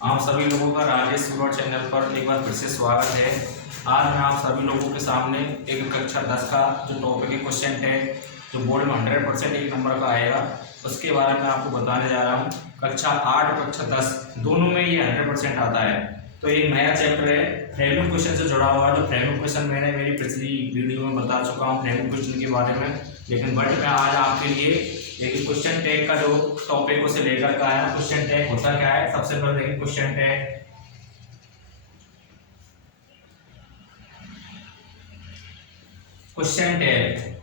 आप सभी लोगों का राजेश सुरवर चैनल पर एक बार फिर से स्वागत है। आज मैं आप सभी लोगों के सामने एक कक्षा 10 का जो टॉपिक है क्वेश्चन है जो बोर्ड में 100% एक नंबर का आएगा उसके बारे में आपको बताने जा रहा हूँ। कक्षा 8 और कक्षा 10 दोनों में ये 100% आता है। तो ये नया चैप्टर है फ्रेमिंग क्वेश्चन से जुड़ा हुआ है। जो फ्रेमिंग क्वेश्चन मैंने मेरी पिछली वीडियो में बता चुका हूँ फ्रेमिंग क्वेश्चन के बारे में, लेकिन बट मैं आज आपके लिए एक क्वेश्चन टैग का जो टॉपिक उसे लेकर का आया। क्वेश्चन टैग होता क्या है, सबसे पहले देखिए क्वेश्चन टैग।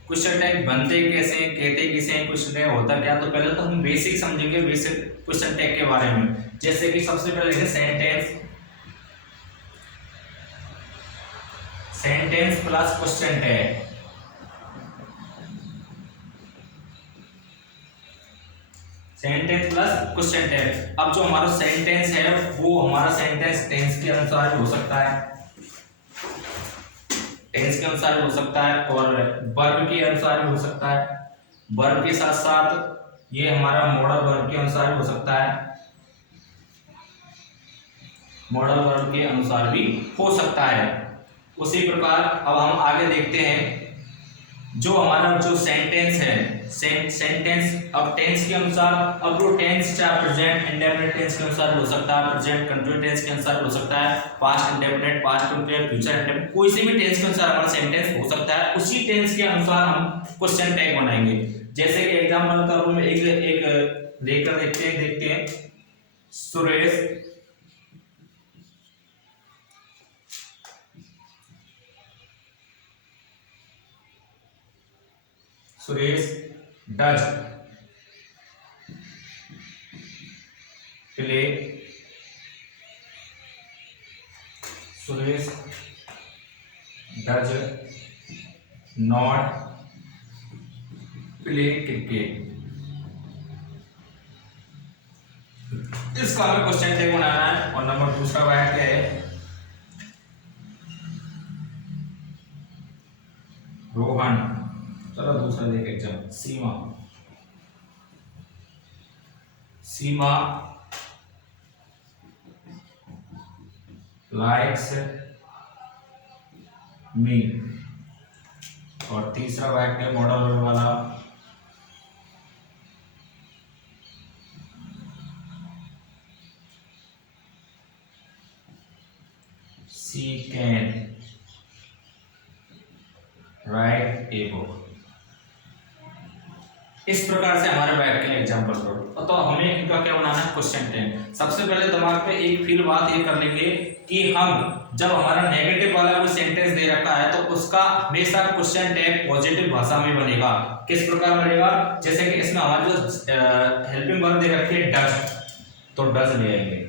क्वेश्चन टैग बनते कैसे, कहते किसे, क्वेश्चन टैग होता क्या। तो पहले तो हम बेसिक समझेंगे बेसिक क्वेश्चन टैग के बारे में। जैसे कि सबसे पहले देखिए sentence plus question tag. Sentence plus question tag. अब जो हमारा सेंटेंस है वो हमारा सेंटेंस टेंस के अनुसार हो सकता है, टेंस के अनुसार हो सकता है और वर्ब के अनुसार भी हो सकता है। वर्ब के साथ साथ ये हमारा मॉडल वर्ब के अनुसार भी हो सकता है, मॉडल वर्ब के अनुसार भी हो सकता है। उसी प्रकार अब हम आगे देखते हैं जो हमारा जो सेंटेंस है सेंटेंस अब टेंस के अनुसार, अब जो टेंस चाहे प्रेजेंट इंडेफिनिट टेंस के अनुसार हो सकता है, प्रेजेंट कंटिन्यूस टेंस के अनुसार हो सकता है, past indefinite, past continuous, future indefinite, कोई से भी टेंस के अनुसार हमारा सेंटेंस हो सकता है। उसी टेंस के अनुसार हम क्वेश्चन टैग बनाएंगे। जैसे कि एग्जांपल का रूप में एक लेकर देखते हैं Suresh does play, Suresh does not play cricket. इसका हमें क्वेश्चन टैग बनाना है। और नंबर दूसरा वाक्य है रोहन, चलो दूसरा देखें एग्जाम, सीमा लाइक्स मी। और तीसरा वाक्य मॉडल वर्ब वाला she can write a book. इस प्रकार से हमारे वाक्य के एग्जांपल करो। तो हमें इनका क्या बनाना है, क्वेश्चन टैग। सबसे पहले दिमाग पे एक फील बात ये कर लेंगे कि हम जब हमारा नेगेटिव वाला कोई सेंटेंस दे रखा है तो उसका हमेशा क्वेश्चन टैग पॉजिटिव भाषा में बनेगा। किस प्रकार बनेगा, जैसे कि इसमें हमारे जो हेल्पिंग वर्ब दे रखी है डज, तो डज ले आएंगे।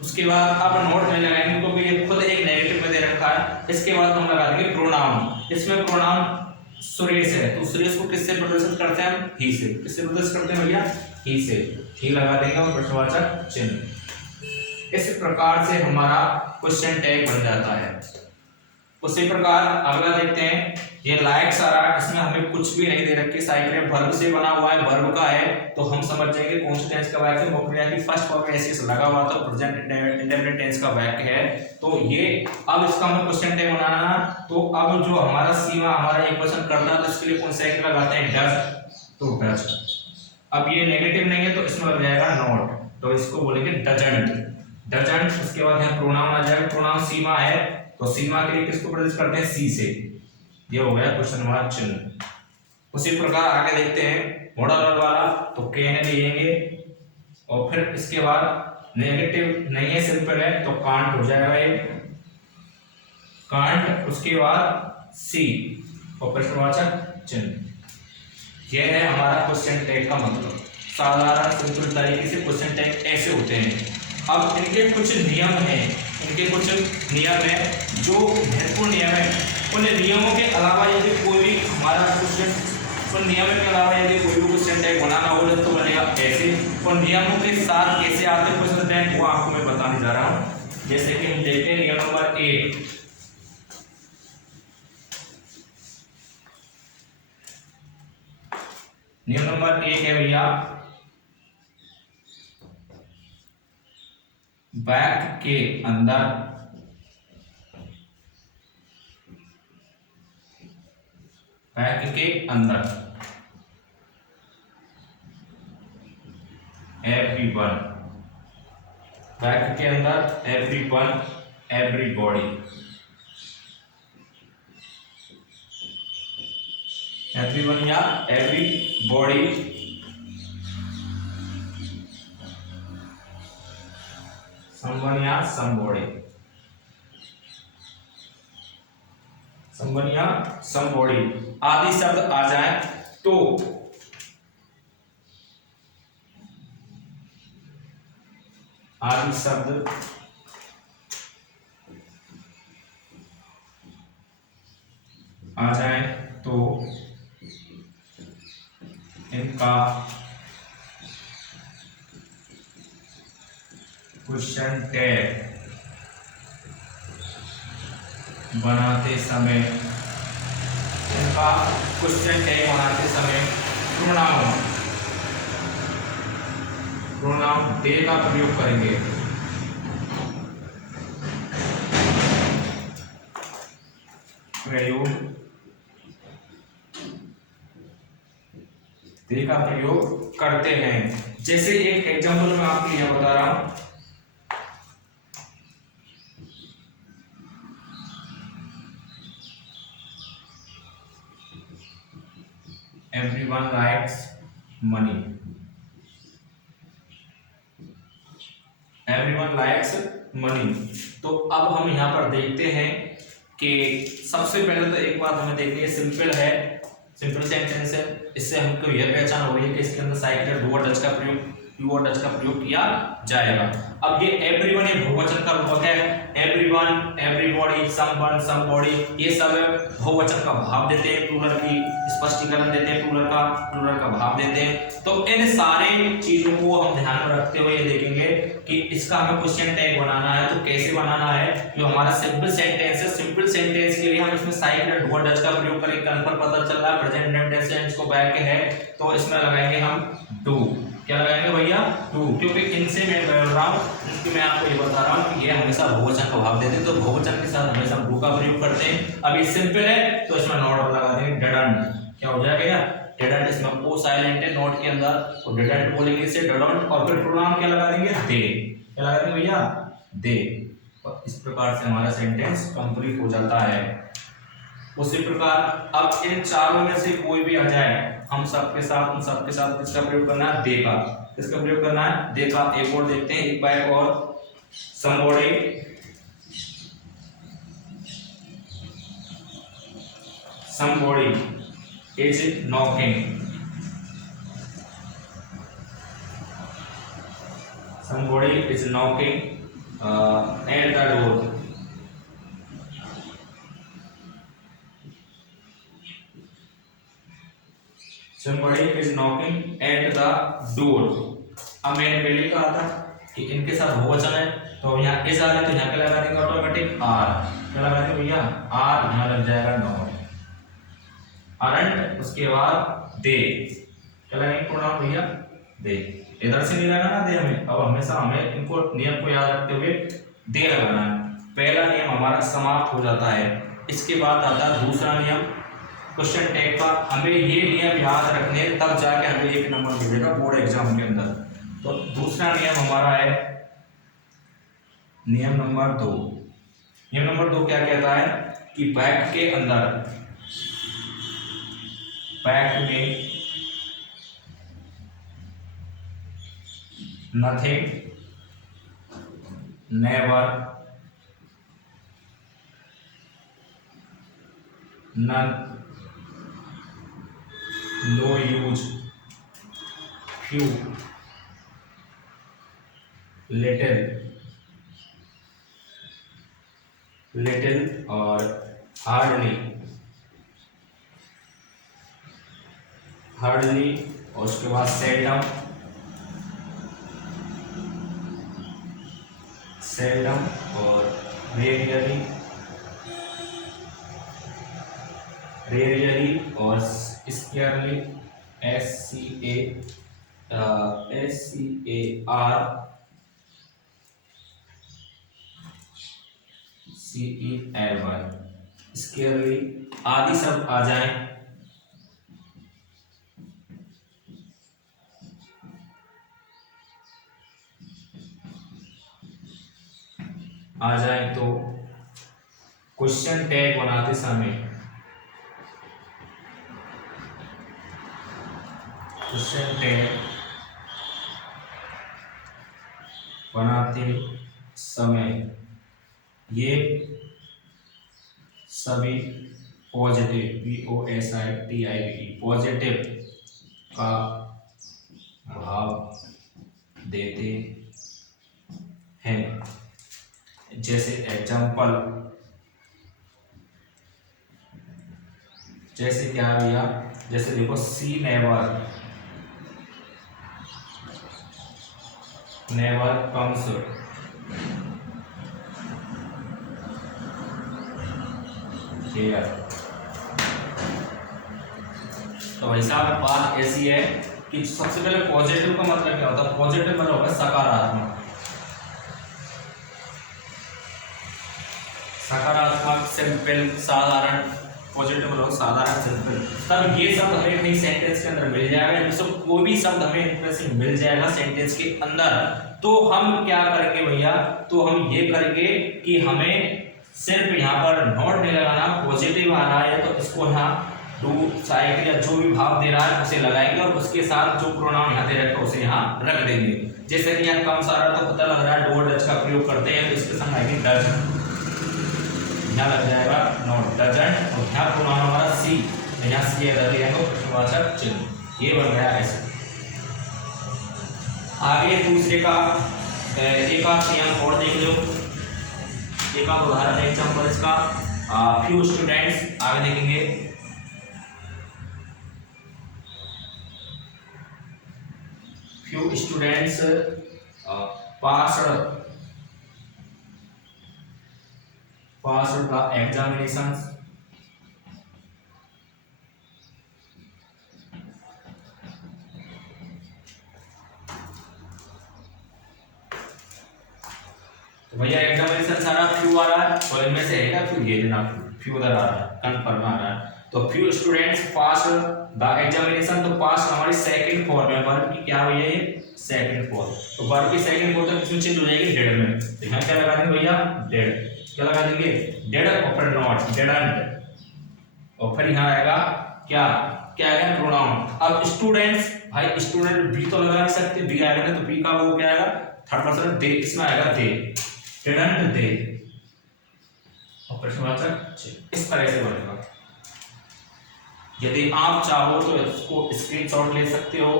उसके बाद आप नोट में लगाएंगे क्योंकि ये खुद एक नेगेटिव में दे रखा है। इसके बाद हम लगा देंगे प्रोनाउन। इसमें प्रोनाउन सुरेश है तो सुरेश को किससे प्रदर्शित करते हैं, ही से। किससे प्रदर्शित करते हैं भैया, ही से। ही लगा देंगे और प्रश्नवाचक चिन्ह। इस प्रकार से हमारा क्वेश्चन टैग बन जाता है। उसी प्रकार अगला देखते हैं, ये लाइक्स आ रहा है, इसमें हमें कुछ भी नहीं दे रखी, साइक्लेम वर्ब से बना हुआ है, वर्ब का है तो हम समझ जाएंगे कौन सा टेंस का वाक्य है। मोक्रिया की फर्स्ट फॉर्म में एस लगा हुआ था, प्रेजेंट इंडेफिनिट टेंस का वाक्य है। तो ये अब इसका हमें क्वेश्चन टैग बनाना। तो अब जो हमारा सीमा हमारा एक क्वेश्चन करता है तो इसके लिए कौन सा एक लगाते हैं, डज, तो डज। अब ये नेगेटिव नहीं है तो इसमें लग जाएगा नॉट, तो इसको बोलेंगे डजंट। उसके बाद यहाँ प्रोनाउन आ जाएगा, प्रोनाउन सीमा है तो सीमा के लिए किसको प्रदर्शित करते हैं, सी से। ये हो गया क्वेश्चन मार्क चिन्ह। उसी प्रकार आगे देखते हैं मॉडल वर्ब वाला, तो कैन लेंगे और फिर इसके बाद नेगेटिव नहीं है सिंपल है तो कांट हो जाएगा ये, कांट। उसके बाद सी और प्रश्नवाचक चिन्ह। यह है हमारा क्वेश्चन टैग का मतलब। साधारण सिंपल तरीके से क्वेश्चन टैग ऐसे होते हैं। अब इनके कुछ नियम हैं, जो महत्वपूर्ण नियम है। उन नियमों के अलावा यदि कोई भी हमारा क्वेश्चन, उन नियमों के अलावा यदि कोई भी क्वेश्चन टैग बनाना हो तो बनेगा ऐसे। और नियमों के साथ कैसे आते हैं क्वेश्चन टैग वो आपको मैं बताने जा रहा हूँ। जैसे कि हम देखते हैं नियम नंबर 1, नियम नंबर 1 है भैया बैक के अंदर एवरीवन, बैक के अंदर एवरीवन, एवरीबॉडी, एवरीवन या एवरीबॉडी, समवन या समबॉडी, समवन या समबॉडी आदि शब्द आ जाए तो आदि शब्द आ जाए तो इनका क्वेश्चन टैग बनाते समय, इनका क्वेश्चन टैग बनाते समय प्रोनाउन दे का प्रयोग करेंगे। दे का प्रयोग करते हैं। जैसे एक एग्जांपल मैं आपको यह बता रहा हूं, everyone likes money, everyone likes money। तो अब हम यहाँ पर देखते हैं कि सबसे पहले तो एक बात हमें देखनी है, सिंपल है, सिंपल सेंटेंस है, इससे हमको यह पहचान हो रही है कि इसके अंदर साइक्लिक डू और डच का प्रयोग, डू और डच का प्रयोग किया जाएगा। अब ये एवरीवन ये बहुवचन का रूपक है, एवरीवन, एवरीबॉडी, समवन, समबॉडी, ये सब बहुवचन का भाव देते हैं, प्लूरल की स्पष्टीकरण देते हैं, प्लूरल का भाव देते हैं। तो इन सारे चीजों को हम ध्यान में रखते हुए ये देखेंगे कि इसका हमें क्वेश्चन टैग बनाना है। तो कैसे बनाना है, जो हमारा सिंपल सेंटेंस है, सिंपल सेंटेंस के लिए हम इसमें साइक्लिक डू और डच का प्रयोग करेंगे। कन्फर्म पता चल रहा है प्रेजेंट इंडेफिनिट टेंस को बैक है, तो इसमें लगाएंगे हम डू। क्या लगाएंगे भैया? टू, क्योंकि इनसे मैं बोल रहा हूँ, क्योंकि मैं आपको ये बता रहा हूँ कि ये हमेशा बहुवचन का भाव देते हैं, तो बहुवचन के साथ हमेशा डू का प्रयोग करते हैं। अब ये सिंपल है तो इसमें नॉट लगा देंगे, डिडंट। क्या हो जाएगा? डिडंट, इसमें ओ साइलेंट है नॉट के अंदर, तो डिडंट बोलेंगे इसे, डिडंट। और फिर प्रोनाउन क्या लगा देंगे? दे। क्या लगा देंगे भैया? दे। तो इस प्रकार से हमारा सेंटेंस कंप्लीट हो जाता है। उसी प्रकार अब इन चारों में से कोई भी आ जाए, हम सबके साथ, उन सबके साथ किसका प्रयोग करना है? दे का। किसका प्रयोग करना है? दे का। एक और देखते हैं, एक बार और, somebody, somebody is knocking, somebody is knocking at the door, somebody is knocking at the door। अब मैंने पहले कहा था कि इनके साथ बहुवचन है, तो यहाँ इस आ रहा है, तो यहाँ क्या लगा देंगे? Automatic R. क्या लगा देंगे भैया? आर। यहाँ लग जाएगा नॉट, अरंट, उसके बाद दे। क्या लगेंगे प्रोनाउन भैया? दे। इधर से नहीं लगाना दे हमें, अब हमेशा हमें इनको नियम को याद रखते हुए दे लगाना है। पहला नियम हमारा समाप्त हो जाता है। इसके बाद आता है दूसरा नियम क्वेश्चन टैग का। हमें ये नियम याद रखने, तब जाके हमें एक नंबर मिलेगा बोर्ड एग्जाम के अंदर। तो दूसरा नियम हमारा है नियम नंबर 2। नियम नंबर 2 क्या कहता है कि बैक के अंदर, बैक में nothing, never, none, no use, few, little, little और हार्डली, हार्डली, और उसके बाद सेल्डम, सेल्डम और रेयरली, रेयरली और स्केयरली, SCAR सी ई एवर स्केयरली आदि शब्द आ जाए, तो क्वेश्चन टैग बनाते समय क्वेश्चन टैग बनाते समय ये सभी पॉजिटिव POSITIV पॉजिटिव का भाव देते हैं। जैसे एग्जाम्पल, जैसे क्या है भैया, जैसे देखो सी नेवर कम्स हियर। तो भाई साहब बात ऐसी है कि सबसे पहले पॉजिटिव का मतलब क्या होता है? पॉजिटिव मतलब होगा सकारात्मक, सकारात्मक, सिंपल, साधारण। पॉजिटिव मतलब साधारण, सिंपल। तब ये शब्द हमें कहीं सेंटेंस के अंदर मिल जाएगा, जैसे कोई भी शब्द हमें इनमें से मिल जाएगा सेंटेंस के अंदर, तो हम क्या करेंगे भैया? तो हम ये करेंगे कि हमें सिर्फ यहाँ पर नॉट नहीं लगाना, पॉजिटिव आ रहा है तो इसको यहाँ डू साइड या जो भी भाव दे रहा है उसे लगाएंगे और उसके साथ जो प्रोनाउन यहाँ दे रखा है उसे यहाँ रख देंगे। जैसे कि यहाँ कम सारा तो पता लग रहा है डू डज का प्रयोग करते हैं, तो इसके संग आएगी डज, यहाँ लग जाएगा नॉट, डजंट, और यहाँ प्रोनाउन हमारा सी, यहाँ सी है तो प्रश्नवाचक चिन्ह, ये बन गया ऐसे। आगे दूसरे का एक आध नियम और देख लो, एक आध उदाहरण एग्जांपल इसका। फ्यू स्टूडेंट्स, आगे देखेंगे, few students passed the examinations, तो भैया एग्जामिनेशन सारा फ्यू आ रहा है और इनमें से है क्या फ्यू, ये लेना फ्यू उधर आ रहा है, कंफर्म आ रहा है। तो few students pass the examination, तो पास हमारी सेकंड फॉर्म है, वर्ब की क्या हुई है ये सेकंड फॉर्म, तो वर्ब की सेकंड फॉर्म तो किसमें चेंज हो जाएगी डेड में, तो यहाँ क्या लगा देंगे भैया डेड, क्या लगा देंगे डेड, और फिर नॉट डेडंट, और फिर यहाँ आएगा क्या क्या आएगा प्रोनाउन। अब स्टूडेंट्स, भाई स्टूडेंट बी तो लगा नहीं सकते, बी आएगा तो बी का वो क्या आएगा थर्ड पर्सन दे, इसमें आएगा दे, डेडंट दे, और प्रश्नवाचक इस तरह से बनेगा। यदि आप चाहो तो इसको स्क्रीनशॉट ले सकते हो,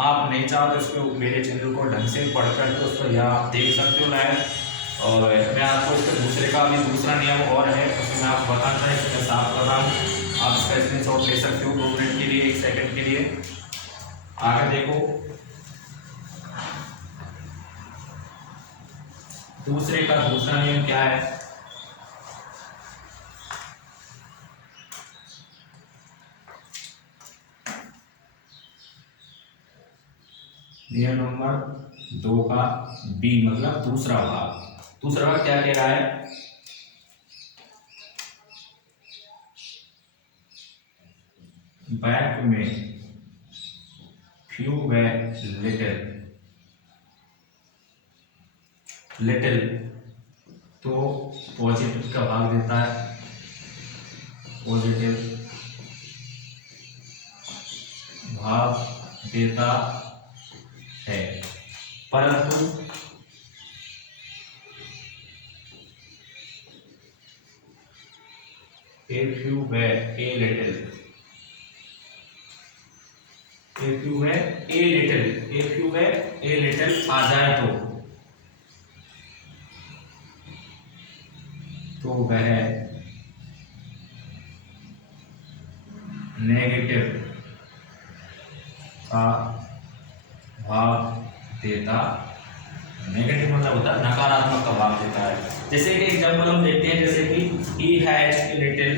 आप नहीं चाहो तो इसको मेरे चैनल को ढंग से पढ़ कर तो उसको या आप देख सकते हो लाइव, और मैं आपको इसके दूसरे का भी दूसरा नियम और है उसमें मैं आपको बताना है, इसमें साफ कर रहा हूँ, आप इसका स्क्रीनशॉट ले सकते हो 2 मिनट के लिए, 1 सेकंड के लिए। आगे देखो दूसरे का दूसरा नियम क्या है, नियम नंबर 2 का बी मतलब दूसरा भाग। दूसरा भाग क्या कह रहा है, बैक में फ्यू व लिटिल, लिटिल तो पॉजिटिव का भाग देता है, पॉजिटिव भाग देता है, परंतु ए फ्यू व ए लिटिल, ए फ्यू व ए लिटिल, ए फ्यू व ए लिटिल आ जाए तो वह नेगेटिव का भाव देता, नेगेटिव मतलब होता है नकारात्मक का भाव देता है। जैसे कि एग्जांपल हम देखते हैं, जैसे कि he has a little,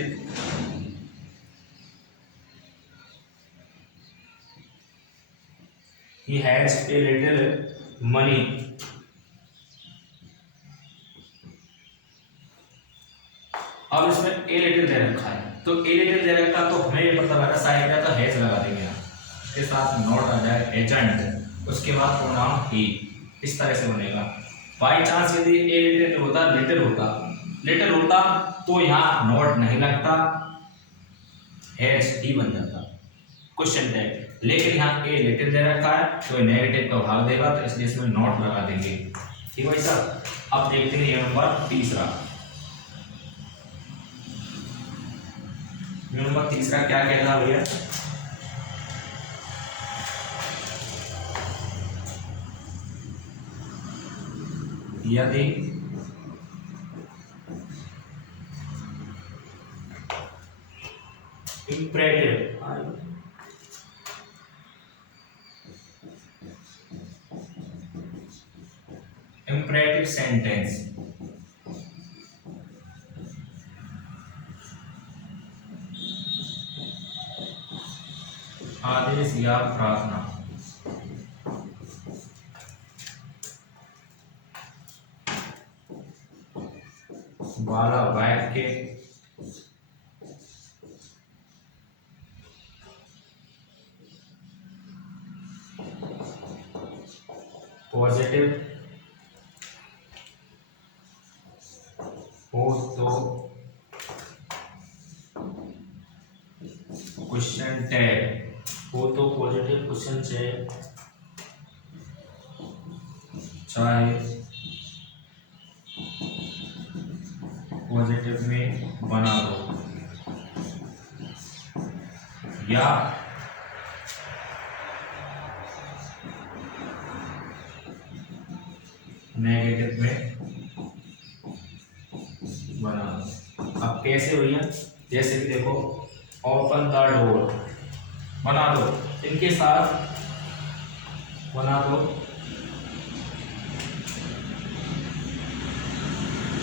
he has a little money, अब इसमें ए लिटिल दे रखा है, तो ए लिटिल दे रखा तो हमें ये पता लगा साइन क्या था, हैज लगा देंगे यहाँ, इसके साथ नॉट आ जाए एजेंट, उसके बाद प्रोनाउन ही, इस तरह से बनेगा। बाई चांस यदि ए लिटिल होता, लिटिल होता तो यहाँ नॉट नहीं लगता, हैज ही बन जाता क्वेश्चन टैग, लेकिन यहाँ ए लिटिल दे रखा है तो नेगेटिव का भाग देगा, तो इसलिए इसमें नॉट लगा देंगे। ठीक है भाई साहब। अब देखते हैं ये नंबर तीसरा, नंबर तीसरा क्या कह रहा भैया, यदि imperative सेंटेंस आदेश या प्रार्थना वाला वाक्य पॉजिटिव हो तो क्वेश्चन टैग हो तो पॉजिटिव क्वेश्चन से चाहे पॉजिटिव में बना दो, या नेगेटिव में बना दो। अब कैसे भैया, जैसे कि देखो ओपन द डोर बना दो, इनके साथ बना दो,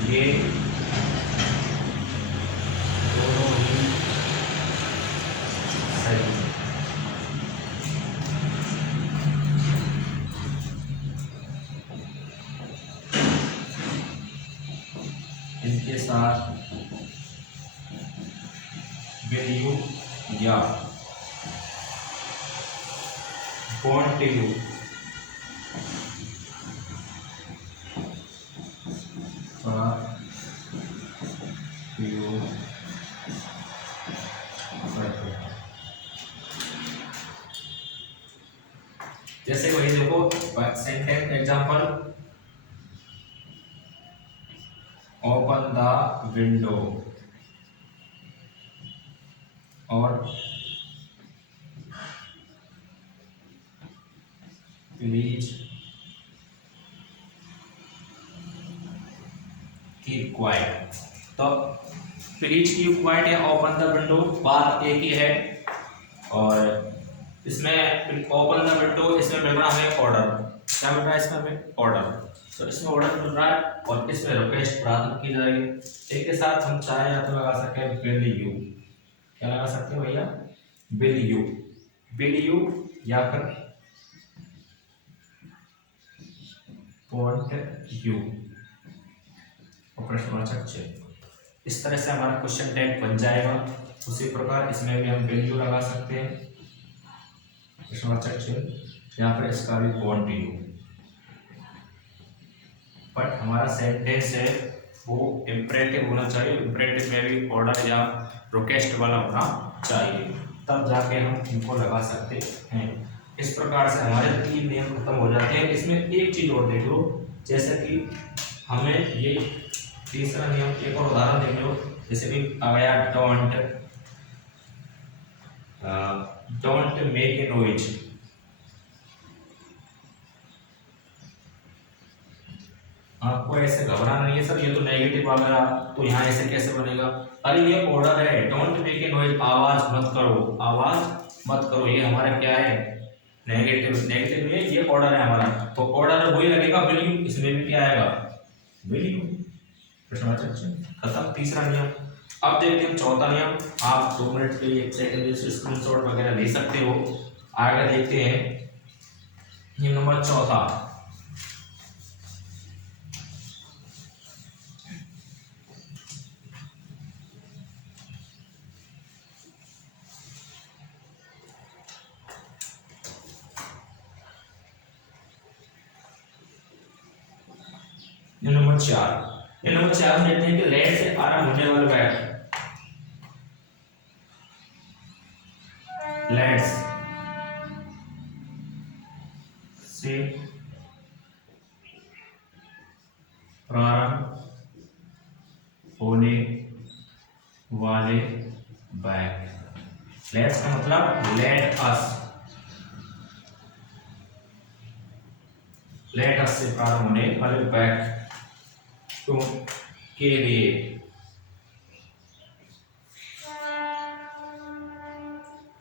ये दोनों ही सही। इनके साथ will you या want you you जैसे वही देखो sentence example, open the window और प्लीज कीप क्वाइट। तो प्लीज कीप क्वाइट या ओपन द विंडो बात एक ही है, और इसमें ओपन द विंडो इसमें मिल रहा है हमें ऑर्डर, क्या मिल रहा है इसमें हमें ऑर्डर, तो इसमें ऑर्डर मिल रहा है और इसमें रिक्वेस्ट प्रार्थना की जाएगी। एक के साथ हम चाहे या तो लगा सकते हैं विल यू, क्या लगा सकते हैं भैया, विल यू या फिर वांट यू और प्रश्नवाचक चिन्ह। इस तरह से हमारा क्वेश्चन टैग बन जाएगा। उसी प्रकार इसमें भी हम विल यू लगा सकते हैं प्रश्नवाचक चिन्ह, या फिर इसका भी वांट यू, बट हमारा सेंटेंस है वो इम्परेटिव होना चाहिए, इम्परेटिव में भी ऑर्डर या रिक्वेस्ट वाला होना चाहिए, तब जाके हम इनको लगा सकते हैं। इस प्रकार से हमारे 3 नियम खत्म हो जाते हैं। इसमें एक चीज और देख लो, जैसे कि हमें ये तीसरा नियम एक और उदाहरण देख लो, जैसे कि आ गया डोंट मेक ए नॉइज, आपको ऐसे घबराना नहीं है सर ये तो नेगेटिव आ गया तो यहाँ ऐसे कैसे बनेगा, अरे ये ऑर्डर है, डोंट मेक ए नॉइज, आवाज मत करो, आवाज मत करो, ये हमारा क्या है नेगेटिव में ये ऑर्डर है हमारा, तो ऑर्डर वही लगेगा विल यू, इसमें भी क्या आएगा विल यू, प्रश्नवाचक चिन्ह, खत्म तीसरा नियम। अब देखते हैं चौथा नियम, आप 2 मिनट के लिए 1 सेकंड से स्क्रीनशॉट वगैरह ले सकते हो। आगे देखते हैं नियम नंबर चौथा, ये नंबर 4। ये नंबर 4 में देखते हैं कि लेट से आरंभ होने वाले वाक्य, लेट से प्रारंभ होने वाले वाक्य। लेट्स का मतलब लेट अस से प्रारंभ होने वाले वाक्य तो के लिए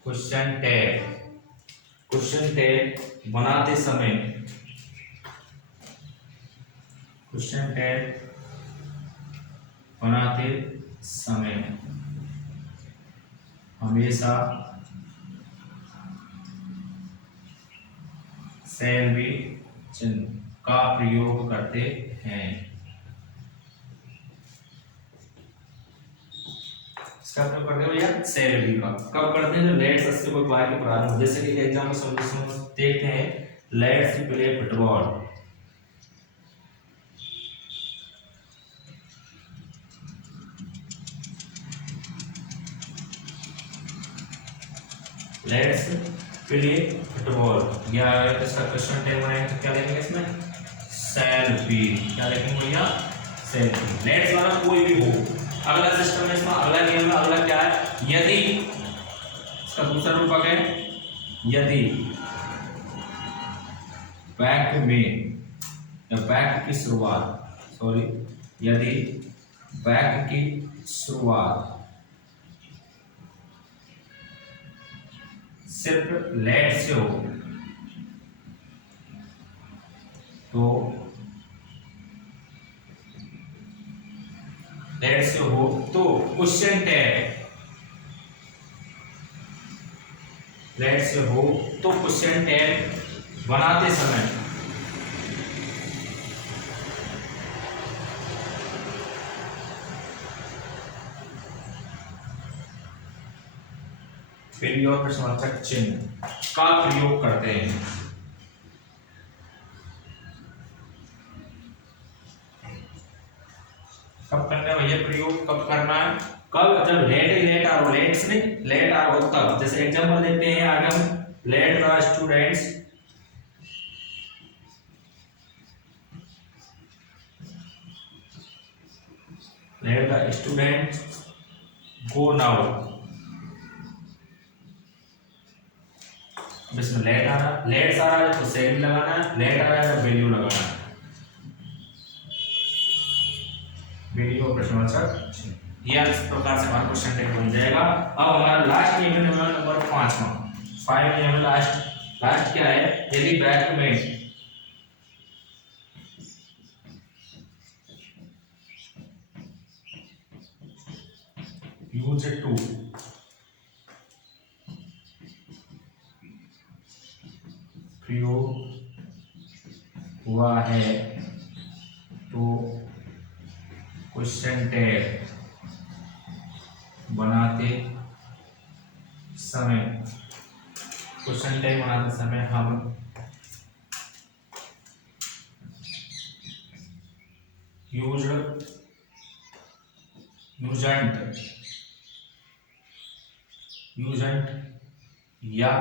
क्वेश्चन टैग बनाते समय, क्वेश्चन टैग बनाते समय हमेशा शैल भी चिन्ह का प्रयोग करते हैं। इसका प्रयोग करते हैं भैया शैल भी का। कब करते हैं? जब लेट्स से कोई वाक्य प्रारंभ, जैसे कि एग्जाम्पल देखते हैं, let's play football. Let's play football या इसका क्वेश्चन टैग बनाएंगे तो क्या लिखेंगे इसमें? Shall be. क्या लिखेंगे भैया? Shall be. लेट्स वाला कोई भी हो। अगला सिस्टम है इसमें, अगला नियम में, अगला क्या है? यदि, इसका दूसरा रूपक है यदि वाक्य में या वाक्य की शुरुआत, यदि वाक्य की शुरुआत सिर्फ लेट से हो तो क्वेश्चन टैग, लेट से हो तो क्वेश्चन टैग बनाते समय और प्रश्नवाचक चिन्ह का प्रयोग करते हैं। कब करना है भैया प्रयोग? कब करना है? कब? जब लेट आ रहा हो, लेट से लेट आ रहा हो तब। जैसे एग्जांपल देखते हैं आगे हम, let the students go now. इसमें लेट आ रहा, लेट्स आ रहा है तो सेल लगाना है, लेट आ रहा है तो वैल्यू लगाना है, वैल्यू प्रश्नवाचक। यह इस प्रकार से हमारा क्वेश्चन टैग बन जाएगा। अब हमारा लास्ट नियम है नंबर 5 नियम। लास्ट क्या है? यदि वाक्य में यूज टू प्रयोग हुआ है तो क्वेश्चन टैग बनाते समय हम यूजंट या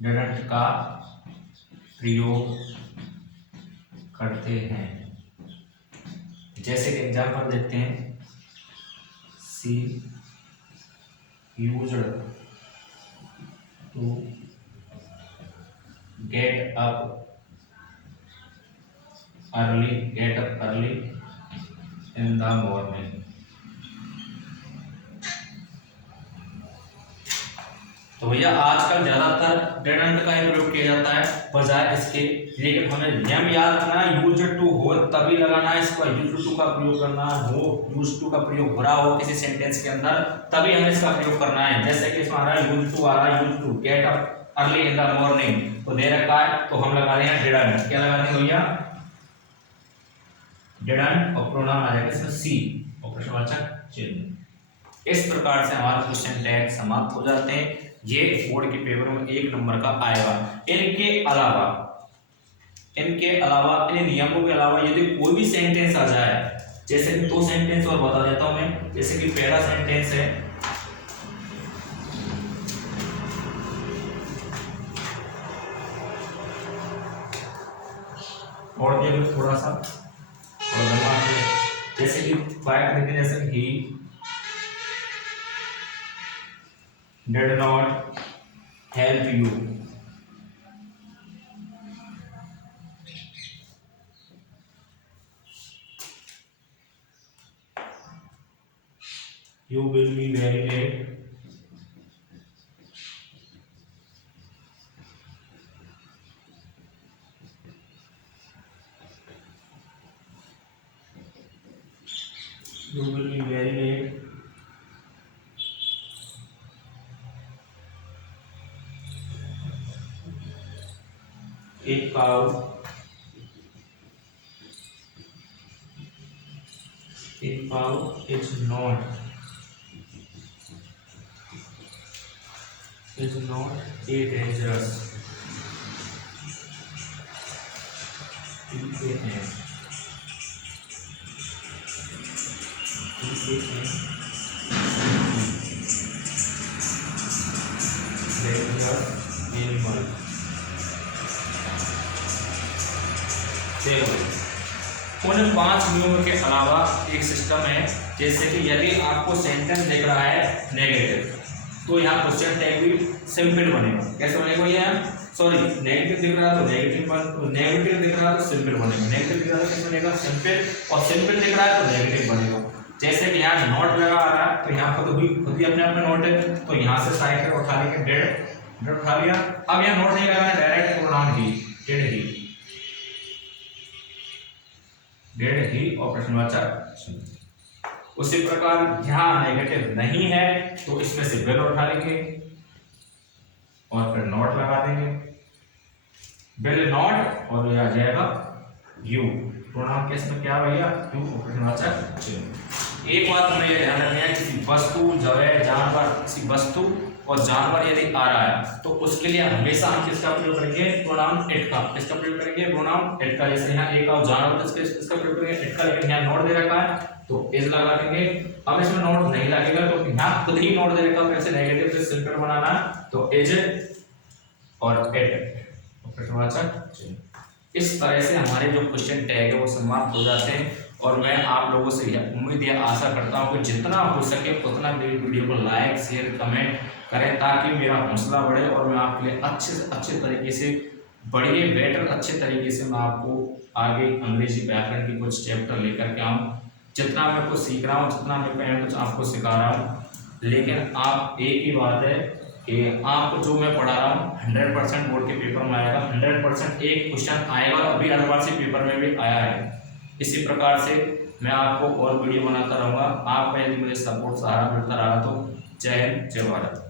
डिडंट का प्रयोग करते हैं। जैसे कि एग्जाम्पल देखते हैं, see used to get up early in the morning. तो भैया आजकल ज्यादातर डिडंट का ही प्रयोग किया जाता है बजाय इसके, लेकिन हमें नियम याद रखना है, यूज टू हो तभी लगाना है इसका, यूज टू का प्रयोग करना हो, यूज टू का प्रयोग हो रहा हो किसी सेंटेंस के अंदर तभी हमें इसका प्रयोग करना है। जैसे कि इसमें आ रहा है यूज टू, आ रहा है use to get up early in the morning, तो दे रखा है तो हम लगा रहे हैं डिडंट। क्या लगा देंगे भैया? डिडंट और प्रोनाउन आ जाएगा इसमें सी और प्रश्नवाचक चिन्ह। इस प्रकार से हमारा क्वेश्चन टैग समाप्त हो जाते हैं। ये बोर्ड के पेपर में 1 नंबर का आएगा। इनके इनके अलावा, इन नियमों के अलावा यदि कोई भी सेंटेंस आ जाए, जैसे कि 2 सेंटेंस और बता देता हूं मैं। जैसे कि पहला सेंटेंस है, और ये थोड़ा सा और दिमाग में, जैसे कि फाइव देखते हैं, जैसे he did not help you, you will be very late, you will be very late, a cow is not a dangerous, dangerous animal। उन 5 नियमों के अलावा एक सिस्टम है, जैसे कि यदि आपको सेंटेंस दिख रहा है नेगेटिव, तो यहाँ क्वेश्चन टैग भी सिंपल बनेगा। कैसे बनेगा ये? सॉरी, नेगेटिव दिख रहा है तो नेगेटिव दिख रहा है तो सिंपल बनेगा, नेगेटिव दिख रहा है तो बनेगा सिंपल, और सिंपल दिख रहा है तो नेगेटिव बनेगा। जैसे कि यहाँ नोट लगा आ रहा है तो यहाँ पर खुद ही अपने आप में नोट है, तो यहाँ से साइड पर उठा लेके डेड उठा लिया। अब यहाँ नोट नहीं लगाना, डायरेक्ट प्रोनाउन ही, डेड ही और प्रश्नवाचक। उसी प्रकार यहाँ नेगेटिव नहीं है तो इसमें से विल उठा लेंगे और फिर नॉट लगा देंगे, विल नॉट, और यह आ जाएगा यू। प्रोनाउन केस में क्या भैया? यू और प्रश्नवाचक। एक बात हमें यह ध्यान रखना है, किसी वस्तु, जगह, जानवर, किसी वस्तु और जानवर यदि आ रहा है तो उसके लिए हमेशा हम किसका प्रयोग करेंगे? प्रोनाउन इट का। किसका प्रयोग करेंगे? प्रोनाउन इट का। जैसे यहाँ एक और जानवर इसका प्रयोग करेंगे इट का, लेकिन यहाँ नोट दे रखा है तो इज लगा देंगे। अब इसमें नोट नहीं लगेगा तो यहाँ खुद ही नोट दे रखा है, कैसे नेगेटिव से सिंपल बनाना तो इज और इट प्रश्नवाचक। इस तरह से हमारे जो क्वेश्चन टैग है वो समाप्त हो जाते हैं, और मैं आप लोगों से उम्मीद या आशा करता हूँ कि जितना हो सके उतना मेरी वीडियो को लाइक, शेयर, कमेंट करें, ताकि मेरा हौसला बढ़े और मैं आपके लिए अच्छे से अच्छे तरीके से, बढ़िए बेटर अच्छे तरीके से मैं आपको आगे अंग्रेजी व्याकरण की कुछ चैप्टर लेकर के आऊँ। जितना मैं कुछ सीख रहा हूँ, जितना मैं कुछ आपको सिखा रहा हूँ, लेकिन आप एक ही बात है कि आपको जो मैं पढ़ा रहा हूँ 100% बोर्ड के पेपर में आएगा, 100% एक क्वेश्चन आएगा, अभी अर्धवार्षिक पेपर में भी आया है। इसी प्रकार से मैं आपको और वीडियो बनाता रहूँगा। आपका यदि मुझे सपोर्ट सहारा मिलता रहा तो जय हिंद, जय भारत।